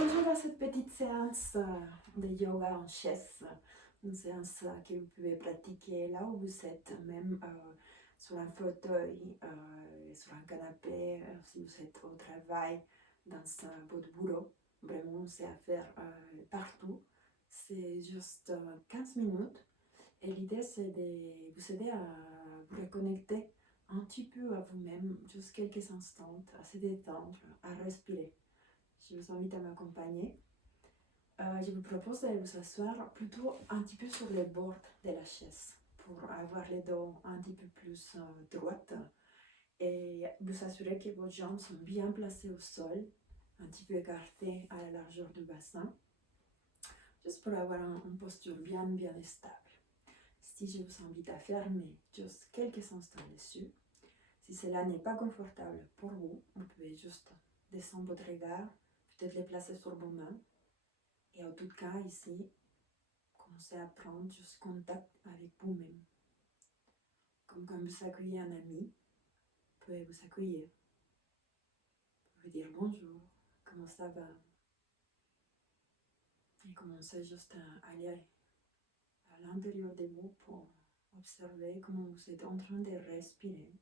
Bonjour à cette petite séance de yoga en chaise, une séance que vous pouvez pratiquer là où vous êtes, même sur un fauteuil, sur un canapé, si vous êtes au travail, dans votre bureau. Vraiment, c'est à faire partout. C'est juste 15 minutes et l'idée c'est de vous aider à vous reconnecter un petit peu à vous-même, juste quelques instants, à se détendre, à respirer. Je vous invite à m'accompagner. Je vous propose de vous asseoir plutôt un petit peu sur les bords de la chaise pour avoir les dos un petit peu plus droites et vous assurer que vos jambes sont bien placées au sol, un petit peu écartées à la largeur du bassin, juste pour avoir une posture bien stable. Si je vous invite à fermer juste quelques instants dessus, si cela n'est pas confortable pour vous, vous pouvez juste descendre votre regard, peut-être les placer sur vos mains. Et en tout cas, ici, commencez à prendre juste contact avec vous-même. Comme quand vous accueillez un ami, vous pouvez vous accueillir. Vous pouvez dire bonjour, comment ça va? Et commencez juste à aller à l'intérieur de vous pour observer comment vous êtes en train de respirer.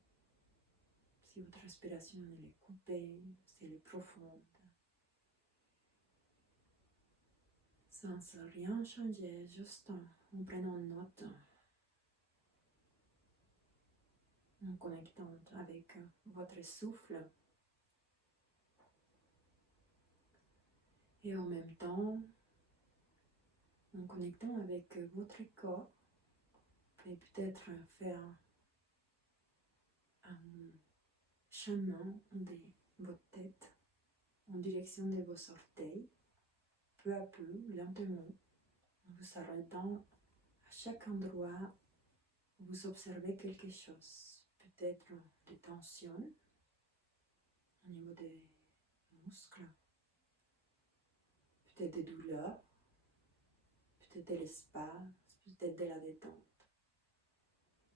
Si votre respiration elle est coupée, si elle est profonde. Sans rien changer, juste en prenant note, en connectant avec votre souffle. Et en même temps, en connectant avec votre corps, vous pouvez peut-être faire un chemin de votre tête en direction de vos orteils, peu à peu, lentement, en vous arrêtant à chaque endroit où vous observez quelque chose, peut-être des tensions au niveau des muscles, peut-être des douleurs, peut-être de l'espace, peut-être de la détente.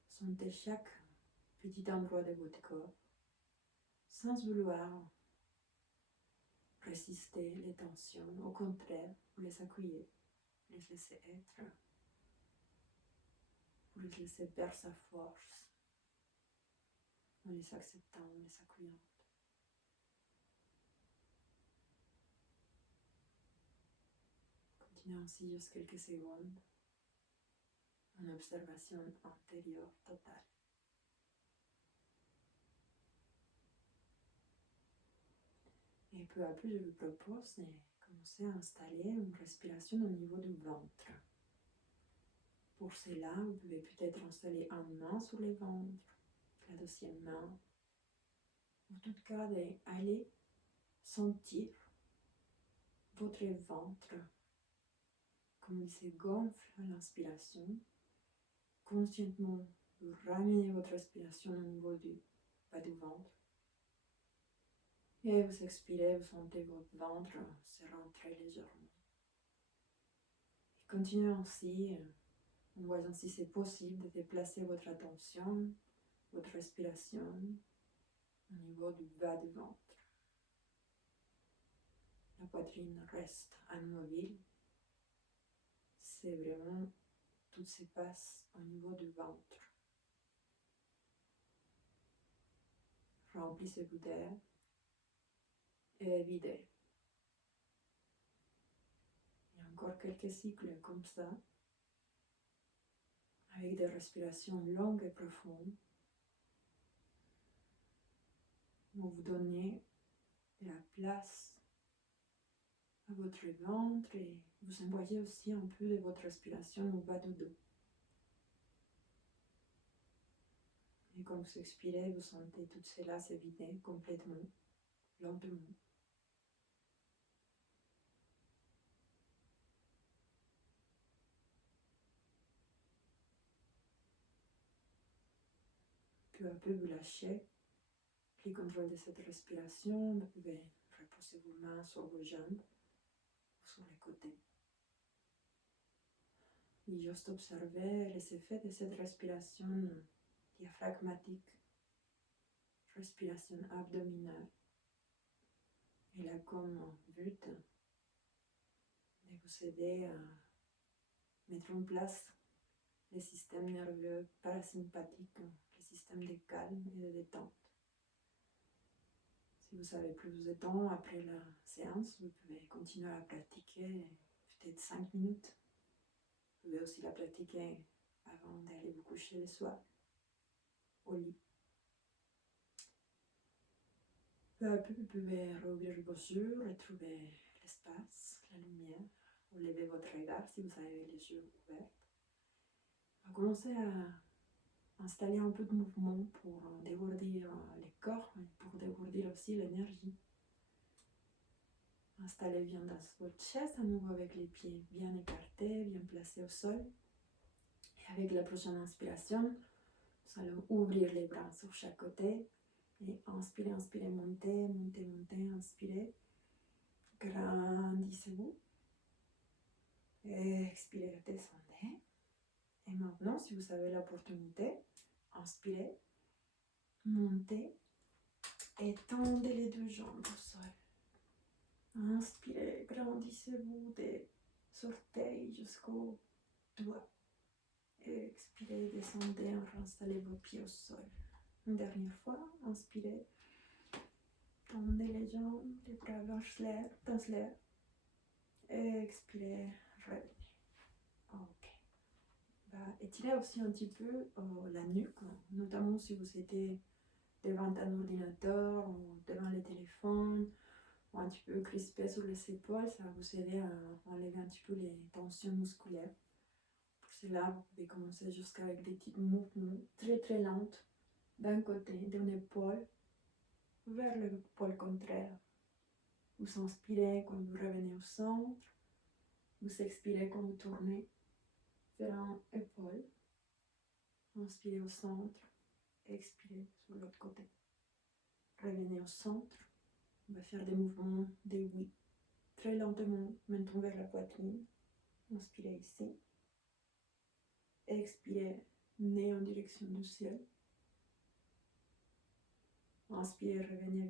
Sentez chaque petit endroit de votre corps sans vouloir résister les tensions. Au contraire, vous les accueillez, vous les laissez être, vous les laissez perdre sa force en les acceptant, en les accueillant. Continuez ainsi juste quelques secondes en observation intérieure totale. Et peu à peu, je vous propose de commencer à installer une respiration au niveau du ventre. Pour cela, vous pouvez peut-être installer une main sur le ventre, la deuxième main. En tout cas, d'aller sentir votre ventre comme il se gonfle à l'inspiration. Consciemment, vous ramenez votre respiration au niveau du bas du ventre. Et vous expirez, vous sentez votre ventre se rentrer légèrement. Et continuez ainsi, en voyant si c'est possible de déplacer votre attention, votre respiration au niveau du bas du ventre. La poitrine reste immobile. C'est vraiment, tout se passe au niveau du ventre. Remplissez-vous d'air et videz. Et encore quelques cycles comme ça, avec des respirations longues et profondes. Vous vous donnez de la place à votre ventre et vous envoyez aussi un peu de votre respiration au bas du dos. Et quand vous expirez, vous sentez tout cela se vider complètement, lentement. Peu à peu, vous lâchez, prenez contrôle de cette respiration. Vous pouvez reposer vos mains sur vos jambes ou sur les côtés. Et juste observer les effets de cette respiration diaphragmatique, respiration abdominale. Elle a comme but et vous aider à mettre en place le système nerveux parasympathique, le système de calme et de détente. Si vous avez plus de temps après la séance, vous pouvez continuer à pratiquer peut-être 5 minutes. Vous pouvez aussi la pratiquer avant d'aller vous coucher le soir, au lit. Peu à peu, vous pouvez rouvrir vos yeux, retrouver l'espace, la lumière, ou lever votre regard si vous avez les yeux ouverts. On va commencer à installer un peu de mouvement pour dégourdir le corps, mais pour dégourdir aussi l'énergie. Installez bien dans votre chaise, à nouveau avec les pieds bien écartés, bien placés au sol. Et avec la prochaine inspiration, nous allons ouvrir les bras sur chaque côté. Et inspirez, inspirez, montez, montez, montez, inspirez. Grandissez-vous. Expirez, descendez. Et maintenant, si vous avez l'opportunité, inspirez, montez et tendez les deux jambes au sol. Inspirez, grandissez-vous des orteils jusqu'aux doigts. Expirez, descendez, installez vos pieds au sol. Une dernière fois, inspirez, tendez les jambes, les bras dans l'air. Expirez, revenez. Ok. Étirez aussi un petit peu la nuque, notamment si vous étiez devant un ordinateur ou devant le téléphone, ou un petit peu crispé sur les épaules, ça va vous aider à enlever un petit peu les tensions musculaires. Pour cela, vous pouvez commencer jusqu'avec des petits mouvements très très lents d'un côté, d'une épaule, vers l'épaule contraire. Vous inspirez quand vous revenez au centre, vous expirez quand vous tournez vers l'épaule. Inspirez au centre, expirez sur l'autre côté. Revenez au centre. On va faire des mouvements de oui. Très lentement, maintenant vers la poitrine. Inspirez ici. Expirez, nez en direction du ciel. Inspirez, revenez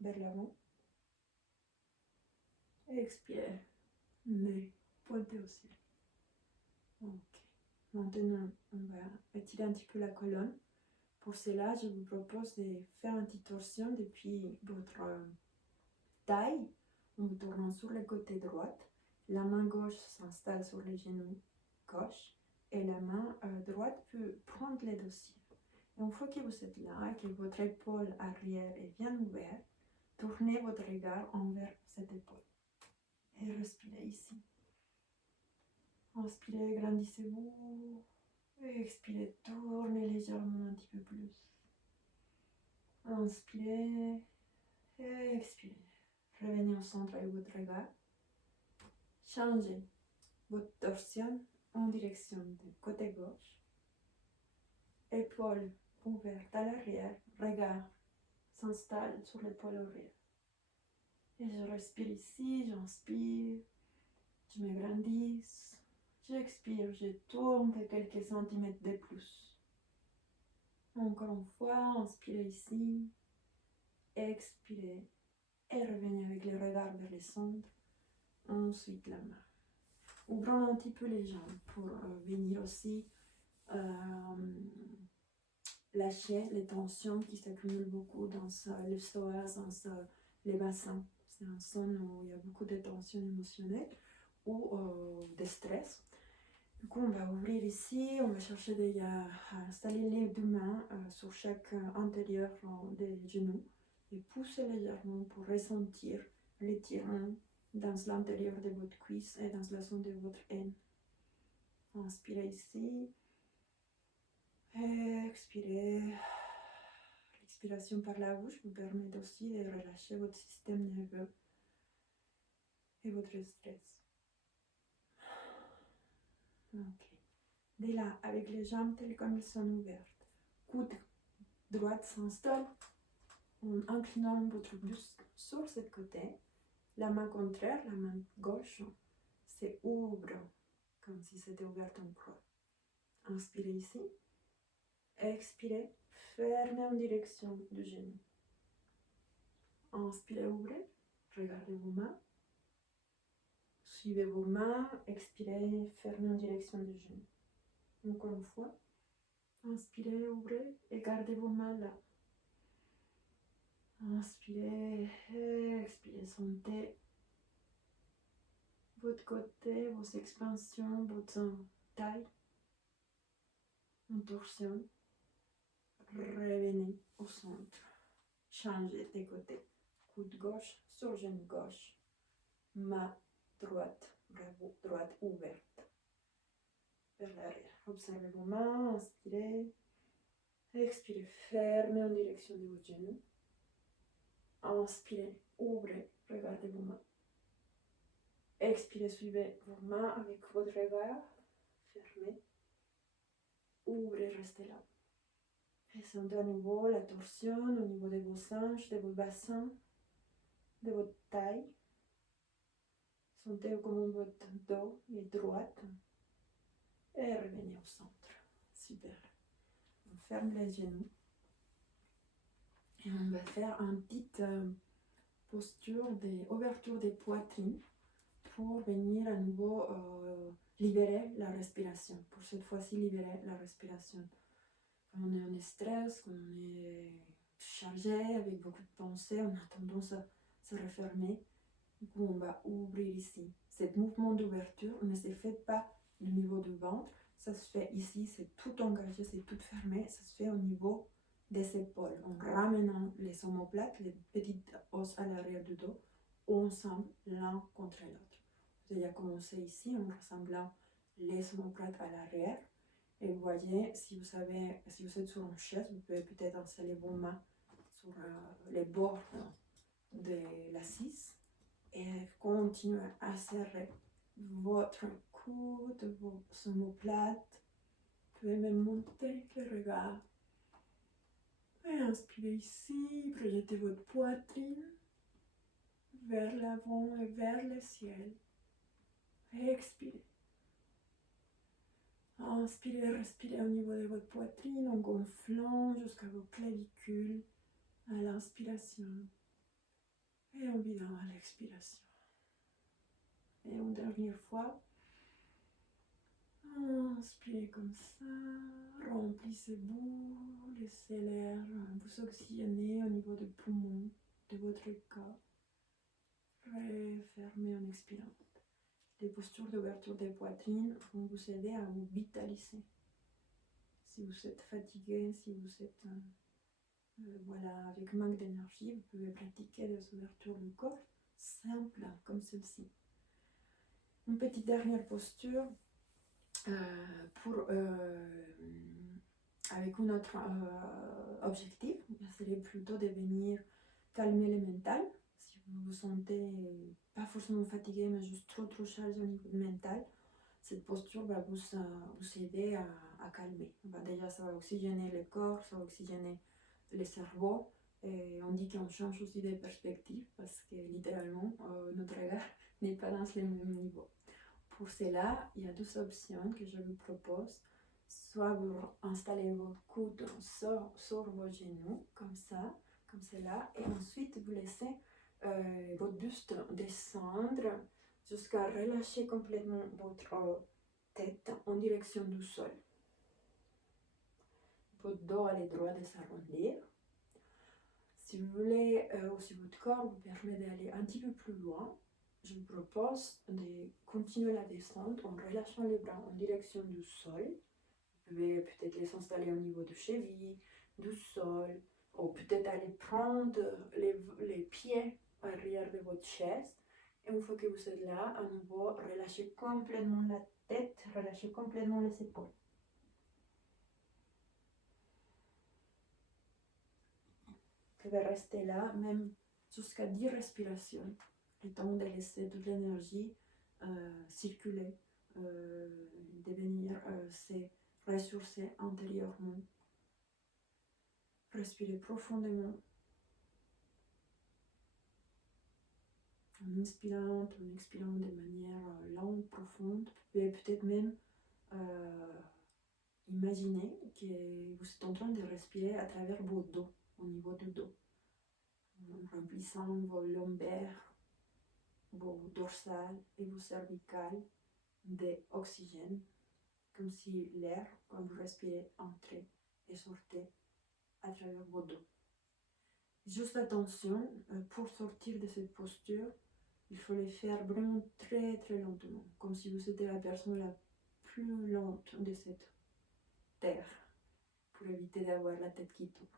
vers l'avant. Expirez, nez pointé au ciel. Ok. Maintenant, on va étirer un petit peu la colonne. Pour cela, je vous propose de faire une petite torsion depuis votre taille, en vous tournant sur le côté droit. La main gauche s'installe sur le genou gauche et la main droite peut prendre les dossiers. Et une fois que vous êtes là, que votre épaule arrière est bien ouverte, tournez votre regard envers cette épaule. Et respirez ici. Inspirez, grandissez-vous. Et expirez, tournez légèrement un petit peu plus. Inspirez. Et expirez. Revenez au centre avec votre regard. Changez votre torsion en direction du côté gauche. Épaule ouverte à l'arrière. Regard s'installe sur l'épaule arrière. Et je respire ici, j'inspire. Je me grandis. J'expire, je tourne de quelques centimètres de plus. Encore une fois, inspirez ici. Expirez. Et revenez avec le regard vers le centre. Ensuite la main. Ouvrons un petit peu les jambes pour venir aussi lâcher les tensions qui s'accumulent beaucoup dans le psoas, dans les bassins. C'est un son où il y a beaucoup de tensions émotionnelles ou de stress. Du coup, on va ouvrir ici, on va chercher à installer les deux mains sur chaque intérieur des genoux et pousser légèrement pour ressentir l'étirement dans l'intérieur de votre cuisse et dans la zone de votre haine. Inspirez ici. Expirez. L'expiration par la bouche vous permet aussi de relâcher votre système nerveux et votre stress. Ok. Dès là, avec les jambes telles comme elles sont ouvertes, coude droite s'installe en inclinant votre buste sur ce côté. La main contraire, la main gauche, s'ouvre comme si c'était ouvert en croix. Inspirez ici. Expirez, fermez en direction du genou. Inspirez, ouvrez. Regardez vos mains. suivez vos mains, expirez, fermez en direction du genou. Encore une fois. Inspirez, ouvrez et gardez vos mains là. Inspirez, expirez, sentez votre côté, vos expansions, votre taille en torsion. Revenez au centre. Changez de côté. Coude gauche sur genou gauche. Main droite, bras droite ouverte. Vers l'arrière. Observez vos mains, inspirez. Expirez, fermez en direction de vos genoux. Inspirez, ouvrez, regardez vos mains. Expirez, suivez vos mains avec votre regard. Fermez. Ouvrez, restez là. Et sentez à nouveau la torsion au niveau de vos hanches, de vos bassins, de votre taille. Sentez comment votre dos est droit. Et revenez au centre. Super. On ferme les genoux. Et on va faire une petite posture d'ouverture des poitrines pour venir à nouveau libérer la respiration. Pour cette fois-ci, libérer la respiration. Quand on est en stress, quand on est chargé avec beaucoup de pensées, on a tendance à se refermer. Du coup, on va ouvrir ici. Ce mouvement d'ouverture ne se fait pas au niveau du ventre, ça se fait ici, c'est tout engagé, c'est tout fermé, ça se fait au niveau des épaules, en ramenant les omoplates, les petites os à l'arrière du dos, ensemble, l'un contre l'autre. Vous allez commencer ici en rassemblant les omoplates à l'arrière. Et vous voyez, si vous êtes sur une chaise, vous pouvez peut-être installer vos mains sur les bords de l'assise et continuez à serrer votre coude, vos omoplates. Vous pouvez même monter le regard. Et inspirez ici, projetez votre poitrine vers l'avant et vers le ciel. Et expirez. Inspirez, respirez au niveau de votre poitrine en gonflant jusqu'à vos clavicules à l'inspiration et en vidant à l'expiration. Et une dernière fois, inspirez comme ça, remplissez-vous, laissez l'air vous oxygéner au niveau des poumons de votre corps. Refermez en expirant. Les postures d'ouverture des poitrines vont vous aider à vous vitaliser. Si vous êtes fatigué, si vous êtes avec manque d'énergie, vous pouvez pratiquer des ouvertures du corps simples comme celle-ci. Une petite dernière posture avec un autre objectif. C'est plutôt de venir calmer le mental. Si vous vous sentez pas forcément fatigué, mais juste trop chargé au niveau mental, cette posture va vous aider à calmer. Déjà, ça va oxygéner le corps, ça va oxygéner le cerveau. Et on dit qu'on change aussi de perspective parce que littéralement, notre regard n'est pas dans le même niveau. Pour cela, il y a deux options que je vous propose. Soit vous installez vos coudes sur vos genoux, comme cela, et ensuite vous laissez votre buste descendre jusqu'à relâcher complètement votre tête en direction du sol. Votre dos a le droit de s'arrondir. Si vous voulez, ou si votre corps vous permet d'aller un petit peu plus loin, je vous propose de continuer la descente en relâchant les bras en direction du sol. Vous pouvez peut-être les installer au niveau du cheville, du sol, ou peut-être aller prendre les pieds arrière de votre chaise. Et une fois que vous êtes là, à nouveau, relâchez complètement la tête, relâchez complètement les épaules. Vous pouvez rester là, même jusqu'à 10 respirations. Le temps de laisser toute l'énergie circuler, de venir se ressourcer intérieurement. Respirez profondément. En inspirant, en expirant de manière lente, profonde. Vous pouvez peut-être même imaginer que vous êtes en train de respirer à travers vos dos, au niveau du dos, en remplissant vos lombaires, vos dorsales et vos cervicales d'oxygène, comme si l'air, quand vous respirez, entrait et sortait à travers vos dos. Juste attention, pour sortir de cette posture, il faut le faire vraiment très très lentement, comme si vous étiez la personne la plus lente de cette terre, pour éviter d'avoir la tête qui tourne.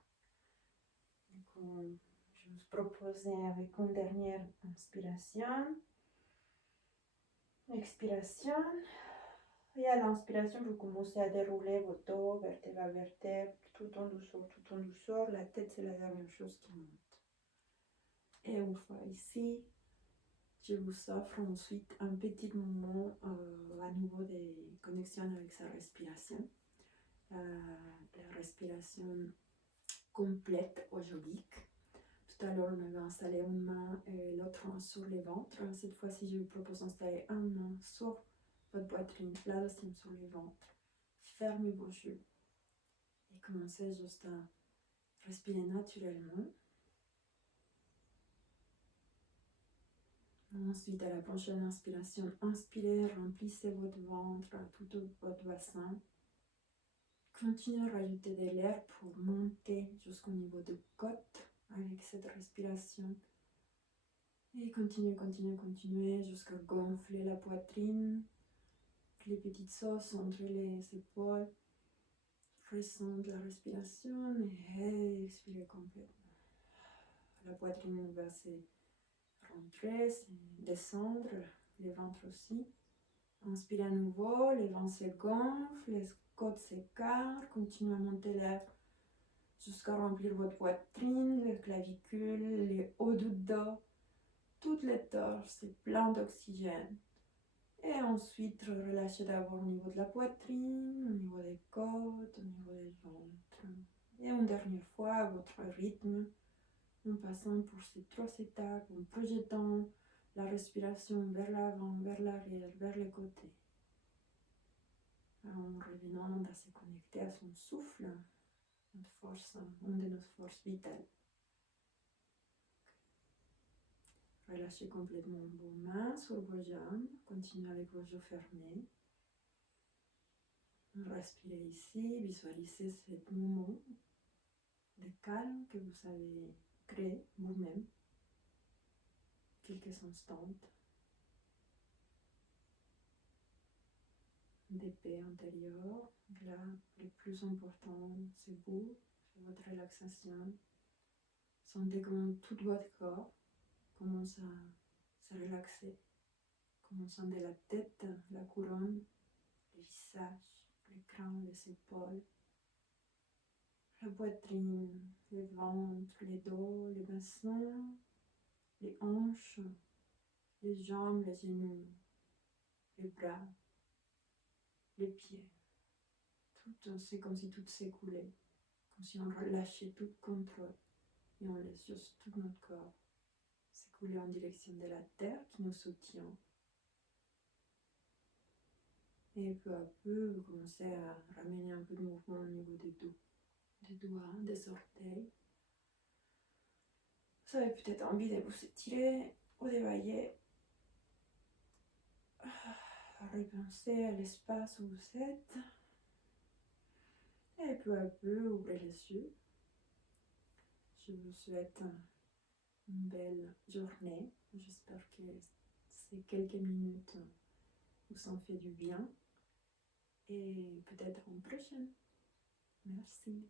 Donc, je vous propose avec une dernière inspiration, expiration. Et à l'inspiration, vous commencez à dérouler votre dos, vertèbre à vertèbre, tout en douceur, tout en douceur. La tête, c'est la dernière chose qui monte. Et une fois ici, je vous offre ensuite un petit moment à nouveau de connexion avec sa respiration. La respiration complète yogique. Tout à l'heure, on avait installé une main et l'autre main sur le ventre. Cette fois-ci, je vous propose d'installer une main sur votre poitrine, la deuxième sur le ventre. Fermez vos yeux et commencez juste à respirer naturellement. Ensuite, à la prochaine inspiration, inspirez, remplissez votre ventre, tout votre bassin. Continuez à rajouter de l'air pour monter jusqu'au niveau de côte avec cette respiration. Et continuez jusqu'à gonfler la poitrine, les petites sauces entre les épaules. Ressentez la respiration et expirez complètement. La poitrine va se rentrer, descendre, le ventre aussi. Inspirez à nouveau, les ventres se gonflent, les côtes s'écartent, continuez à monter l'air jusqu'à remplir votre poitrine, les clavicules, les hauts du dos, toutes les torses, c'est plein d'oxygène. Et ensuite, relâchez d'abord au niveau de la poitrine, au niveau des côtes, au niveau des ventres. Et une dernière fois, à votre rythme, en passant pour ces 3 étapes, en projetant la respiration vers l'avant, vers l'arrière, vers les côtés. En revenant à se connecter à son souffle, une de nos forces vitales. Relâchez complètement vos mains sur vos jambes, continuez avec vos yeux fermés. Respirez ici, visualisez ce moment de calme que vous avez créé vous-même. Quelques instants de paix intérieure. Là, le plus important, c'est vous, c'est votre relaxation. Sentez comment tout votre corps commence à se relaxer. Commençant de la tête, la couronne, le visage, le crâne, les épaules, la poitrine, le ventre, les dos, les bassins, les hanches, les jambes, les genoux, les bras, les pieds. Tout, c'est comme si tout s'écoulait, comme si on relâchait tout contrôle et on laisse juste tout notre corps s'écouler en direction de la terre qui nous soutient. Et peu à peu, vous commencez à ramener un peu de mouvement au niveau des dos, des doigts, des orteils. Vous avez peut-être envie de vous étirer ou d'évailler. Repensez à l'espace où vous êtes. Et peu à peu, ouvrez les yeux. Je vous souhaite une belle journée. J'espère que ces quelques minutes vous ont fait du bien. Et peut-être une prochaine. Merci.